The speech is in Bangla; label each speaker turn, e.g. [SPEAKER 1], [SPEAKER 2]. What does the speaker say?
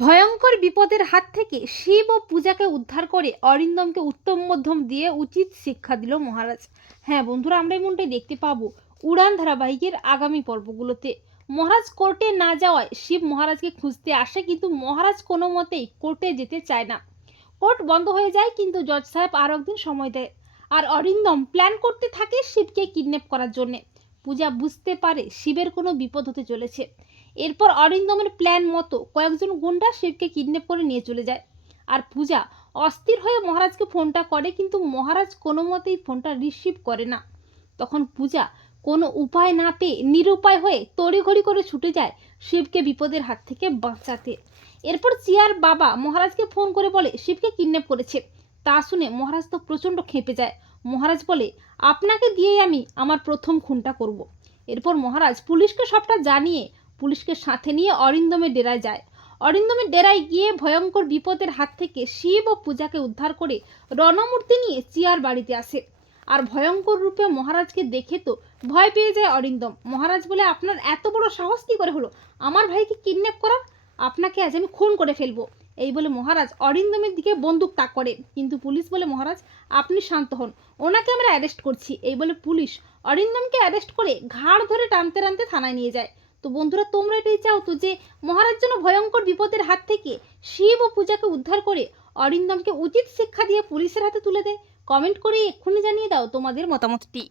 [SPEAKER 1] ভয়ঙ্কর বিপদের হাত থেকে শিব ও পূজাকে উদ্ধার করে অরিন্দমকে উত্তম মধ্যম দিয়ে উচিত শিক্ষা দিল মহারাজ। হ্যাঁ বন্ধুরা, আমরা এমনটাই দেখতে পাবো উড়ান ধারাবাহিকের আগামী পর্বগুলোতে। মহারাজ কোর্টে না যাওয়ায় শিব মহারাজকে খুঁজতে আসে, কিন্তু মহারাজ কোনো মতেই কোর্টে যেতে চায় না। কোর্ট বন্ধ হয়ে যায়, কিন্তু জজ সাহেব আর একদিন সময় দেয়। আর অরিন্দম প্ল্যান করতে থাকে শিবকে কিডন্যাপ করার জন্যে। পূজা বুঝতে পারে শিবের কোনো বিপদ হতে চলেছে। এরপর অরিন্দমের প্ল্যান মতো কয়েকজন গুন্ডা শিবকে কিডন্যাপ করে নিয়ে চলে যায়। আর পূজা অস্থির হয়ে মহারাজকে ফোনটা করে, কিন্তু মহারাজ কোনো মতেই ফোনটা রিসিভ করে না। তখন পূজা কোনো উপায় না পেয়ে নিরুপায় হয়ে তড়িঘড়ি করে ছুটে যায় শিবকে বিপদের হাত থেকে বাঁচাতে। এরপর চিয়ার বাবা মহারাজকে ফোন করে বলে, শিবকে কিডন্যাপ করেছে। তা শুনে মহারাজ তো প্রচণ্ড খেপে যায়। মহারাজ বলে, আপনাকে দিয়েই আমি আমার প্রথম খুনটা করব। এরপর মহারাজ পুলিশকে সবটা জানিয়ে পুলিশকে সাথে নিয়ে অরিন্দমের ডেরায় যায়। অরিন্দমের ডেরায় গিয়ে ভয়ঙ্কর বিপদের হাত থেকে শিব ও পূজাকে উদ্ধার করে রণমূর্তি নিয়ে চিয়ার বাড়িতে আসে। আর ভয়ঙ্কর রূপে মহারাজকে দেখে তো ভয় পেয়ে যায় অরিন্দম। মহারাজ বলে, আপনার এত বড় সাহস কী করে হলো? আমার ভাইকে কিডন্যাপ করার? আপনাকে আজ আমি খুন করে ফেলব। এই বলে মহারাজ অরিন্দমের দিকে বন্দুক তাক করে। কিন্তু পুলিশ বলে, মহারাজ, আপনি শান্ত হন। ওনাকে আমরা অ্যারেস্ট করছি। এই বলে পুলিশ অরিন্দমকে অ্যারেস্ট করে ঘাড় ধরে টানতে টানতে থানায় নিয়ে যায়। তো বন্ধুরা, তোমরা এটাই চাও তো যে মহারাজ যেন ভয়ঙ্কর বিপদের হাত থেকে শিব ও পূজাকে উদ্ধার করে অরিন্দমকে উচিত শিক্ষা দিয়ে পুলিশের হাতে তুলে দেয়। কমেন্ট করে এক্ষুনি জানিয়ে দাও তোমাদের মতামতটি।